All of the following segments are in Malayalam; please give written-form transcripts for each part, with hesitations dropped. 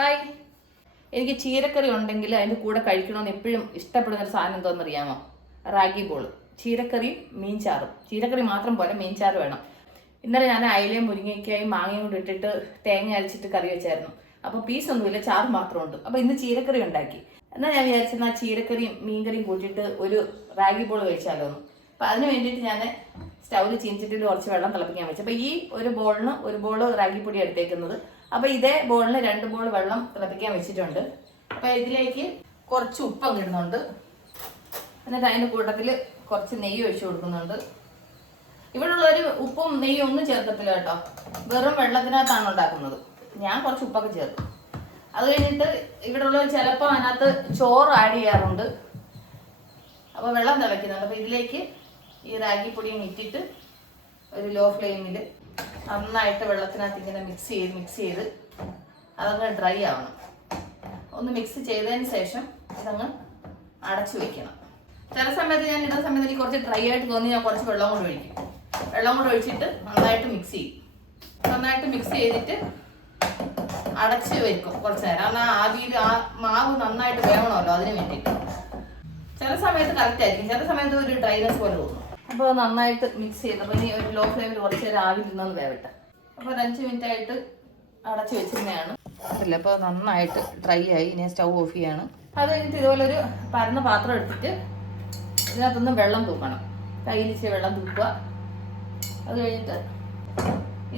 ഹായ്. എനിക്ക് ചീരക്കറി ഉണ്ടെങ്കിൽ അതിൻ്റെ കൂടെ കഴിക്കണമെന്ന് എപ്പോഴും ഇഷ്ടപ്പെടുന്ന ഒരു സാധനം എന്താണെന്ന് അറിയാമോ? റാഗി ബോൾ. ചീരക്കറിയും മീൻചാറും. ചീരക്കറി മാത്രം പോലെ മീൻചാറ് വേണം. ഇന്നലെ ഞാൻ അയിലയും മുരിങ്ങയ്ക്കായും മാങ്ങയും കൊണ്ട് ഇട്ടിട്ട് തേങ്ങ അരച്ചിട്ട് കറി വെച്ചായിരുന്നു. അപ്പോൾ പീസൊന്നുമില്ല, ചാറ് മാത്രമുണ്ട്. അപ്പോൾ ഇന്ന് ചീരക്കറി ഉണ്ടാക്കി. എന്നാൽ ഞാൻ വിചാരിച്ചെന്നാൽ ആ ചീരക്കറിയും മീൻകറിയും കൂട്ടിയിട്ട് ഒരു റാഗി ബോൾ കഴിച്ചാലോ എന്ന്. അപ്പം അതിന് വേണ്ടിയിട്ട് ഞാൻ സ്റ്റൗവിൽ ചീനിച്ചിട്ട് കുറച്ച് വെള്ളം തിളപ്പിക്കാൻ വെച്ചു. അപ്പോൾ ഈ ഒരു ബോളിന് ഒരു ബോൾ റാഗി പൊടി എടുത്തേക്കുന്നത്. അപ്പോൾ ഇതേ ബോളിന് 2 ബോൾ വെള്ളം തിളപ്പിക്കാൻ വെച്ചിട്ടുണ്ട്. അപ്പോൾ ഇതിലേക്ക് കുറച്ച് ഉപ്പ് ഇടുന്നുണ്ട്. എന്നിട്ട് അതിൻ്റെ കൂട്ടത്തിൽ കുറച്ച് നെയ്യ് ഒഴിച്ചു കൊടുക്കുന്നുണ്ട്. ഇവിടെ ഉള്ളൊരു ഉപ്പും നെയ്യും ഒന്നും ചേർക്കത്തില്ല കേട്ടോ, വെറും വെള്ളത്തിനകത്താണ് ഉണ്ടാക്കുന്നത്. ഞാൻ കുറച്ച് ഉപ്പൊക്കെ ചേർക്കും. അത് കഴിഞ്ഞിട്ട് ഇവിടെ ഉള്ളവർ ചിലപ്പോൾ അതിനകത്ത് ചോറ് ആഡ് ചെയ്യാറുണ്ട്. അപ്പോൾ വെള്ളം തിളയ്ക്കുന്നുണ്ട്. അപ്പോൾ ഇതിലേക്ക് ഈ റാഗി പൊടിയും ഇട്ടിട്ട് ഒരു ലോ ഫ്ലെയിമിൽ നന്നായിട്ട് വെള്ളത്തിനകത്ത് ഇങ്ങനെ മിക്സ് ചെയ്ത് അതങ്ങ് ഡ്രൈ ആവണം. ഒന്ന് മിക്സ് ചെയ്തതിന് ശേഷം ഇതങ്ങ് അടച്ചു വയ്ക്കണം. ചില സമയത്ത് ഞാൻ ഇടുന്ന സമയത്ത് എനിക്ക് കുറച്ച് ഡ്രൈ ആയിട്ട് തോന്നി ഞാൻ കുറച്ച് വെള്ളം കൊണ്ട് ഒഴിക്കും. വെള്ളം കൊണ്ട് ഒഴിച്ചിട്ട് നന്നായിട്ട് മിക്സ് ചെയ്യും. നന്നായിട്ട് മിക്സ് ചെയ്തിട്ട് അടച്ച് വെക്കും കുറച്ച് നേരം. എന്നാൽ ആദ്യം ആ മാവ് നന്നായിട്ട് വേവണമല്ലോ, അതിന് വേണ്ടിയിട്ട്. ചില സമയത്ത് കറക്റ്റ് ആയിരിക്കും, ചില സമയത്ത് ഒരു ഡ്രൈനെസ് പോലെ തോന്നും. അപ്പോൾ നന്നായിട്ട് മിക്സ് ചെയ്തപ്പോൾ ഇനി ഒരു ലോ ഫ്ലെയിമിൽ കുറച്ച് നേരം ആവി ഇരുന്നത് വേവട്ടെ. അപ്പോൾ ഒരു 5 മിനിറ്റ് ആയിട്ട് അടച്ച് വെച്ചിരുന്നതാണ്. ഇല്ല, അപ്പോൾ നന്നായിട്ട് ഡ്രൈ ആയി. ഇനി സ്റ്റൗ ഓഫ് ചെയ്യാണ്. അത് കഴിഞ്ഞിട്ട് ഇതുപോലെ ഒരു പരന്ന പാത്രം എടുത്തിട്ട് ഇതിനകത്തൊന്ന് വെള്ളം തൂക്കണം. കയ്യിൽ ഇച്ചിരി വെള്ളം തൂക്കുക. അത് കഴിഞ്ഞിട്ട്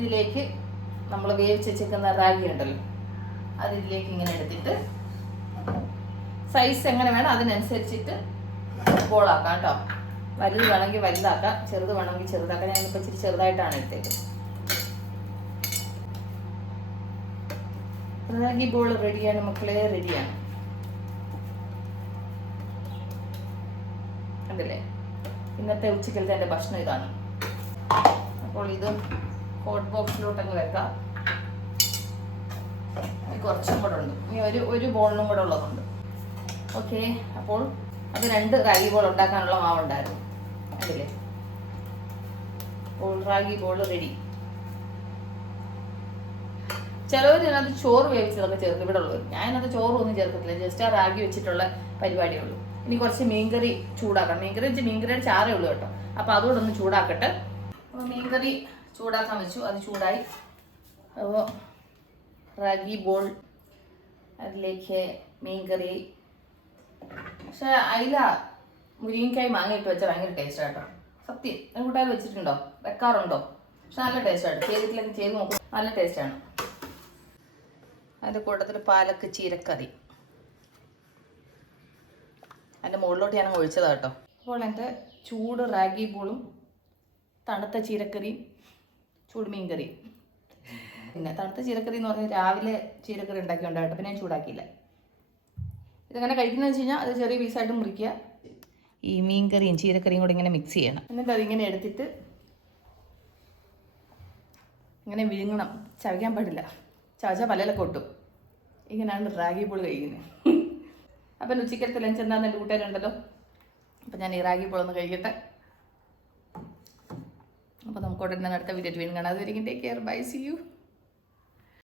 ഇതിലേക്ക് നമ്മൾ വേവിച്ച് വെച്ചിരിക്കുന്ന റാഗി ഉണ്ടല്ലോ, അതിലേക്ക് ഇങ്ങനെ എടുത്തിട്ട് സൈസ് എങ്ങനെ വേണം അതിനനുസരിച്ചിട്ട് ബോളാക്കാം കേട്ടോ. വലുത് വേണമെങ്കിൽ വലുതാക്കാം, ചെറുത് വേണമെങ്കിൽ ചെറുതാക്കാം. ഞാനിപ്പോൾ ഇച്ചിരി ചെറുതായിട്ടാണ് എടുത്തേക്കുന്നത്. റാഗി ബോൾ റെഡിയാണ് മക്കളെ, റെഡിയാണ്. കണ്ടില്ലേ, ഇന്നത്തെ ഉച്ചക്കലത്തെ എൻ്റെ ഭക്ഷണം ഇതാണ്. അപ്പോൾ ഇത് ഹോട്ട് ബോക്സിലോട്ടങ്ങ് വെക്കാം. കുറച്ചും കൂടെ ഉണ്ട്, ഇനി ഒരു ബോളിനും കൂടെ ഉള്ളതുണ്ട്. ഓക്കെ, അപ്പോൾ അത് 2 റാഗി ബോൾ ഉണ്ടാക്കാനുള്ള മാവുണ്ടായിരുന്നു. കണ്ടില്ലേ, അപ്പോൾ റാഗി ബോൾ റെഡി. ചിലവർ ഇതിനകത്ത് ചോറ് വേവിച്ചതൊക്കെ ചേർക്കും, ഇവിടെ ഉള്ളവർ. ഞാൻ അതിനകത്ത് ചോറൊന്നും ചേർക്കത്തില്ല, ജസ്റ്റ് ആ റാഗി വെച്ചിട്ടുള്ള പരിപാടിയേ ഉള്ളൂ. ഇനി കുറച്ച് മീൻകറി ചൂടാക്കണം. മീൻകറിയുടെ ചാറേ ഉള്ളൂ കേട്ടോ. അപ്പോൾ അതുകൂടെ ഒന്ന് ചൂടാക്കട്ടെ. അപ്പോൾ മീൻകറി ചൂടാക്കാൻ വെച്ചു, അത് ചൂടായി. അപ്പോൾ റാഗി ബോൾ, അതിലേക്ക് മീൻകറി. പക്ഷെ അയില മുരിങ്ങക്കായി മാങ്ങയിട്ട് വെച്ചാൽ ഭയങ്കര ടേസ്റ്റ് ആട്ടോ, സത്യം. കൂട്ടുകാർ വെച്ചിട്ടുണ്ടോ, വെക്കാറുണ്ടോ? പക്ഷെ നല്ല ടേസ്റ്റ് ആട്ടോ, ചെയ്തിട്ടില്ലെങ്കിൽ ചെയ്ത് നോക്കും, നല്ല ടേസ്റ്റാണ്. അതിൻ്റെ കൂട്ടത്തിൽ പാലക്ക് ചീരക്കറി അതിൻ്റെ മുകളിലോട്ട് ഞാൻ ഒഴിച്ചതാണ് കേട്ടോ. അപ്പോൾ എൻ്റെ ചൂട് റാഗി ബോളും തണുത്ത ചീരക്കറിയും ചൂട് മീൻ കറിയും. പിന്നെ തണുത്ത ചീരക്കറി എന്ന് പറഞ്ഞാൽ രാവിലെ ചീരക്കറി ഉണ്ടാക്കിയുണ്ടായിട്ട് പിന്നെ ഞാൻ ചൂടാക്കിയില്ല. ഇതെങ്ങനെ കഴിക്കുന്നതെന്ന് വെച്ച് കഴിഞ്ഞാൽ അത് ചെറിയ പീസായിട്ട് മുറിക്കുക. ഈ മീൻ കറിയും ചീരക്കറിയും കൂടെ ഇങ്ങനെ മിക്സ് ചെയ്യണം. എന്നിട്ട് അതിങ്ങനെ എടുത്തിട്ട് ഇങ്ങനെ വിഴുങ്ങണം, ചവയ്ക്കാൻ പാടില്ല. ചവച്ചാൽ പല്ലിലൊക്കെ ഒട്ടും. ഇങ്ങനെയാണ് റാഗി ബോൾ കഴിക്കുന്നത്. അപ്പം ഉച്ചക്കലത്തെ ലഞ്ച് എന്താണെന്ന് എൻ്റെ കൂട്ടുകാരുണ്ടല്ലോ. അപ്പം ഞാൻ ഈ റാഗി ബോൾ ഒന്ന് കഴിക്കട്ടെ. അപ്പോൾ നമുക്ക് ഉടനെ അടുത്ത വീഡിയോ വീണ്ടും കാണാം. അതുവരെയും take care, bye, see U.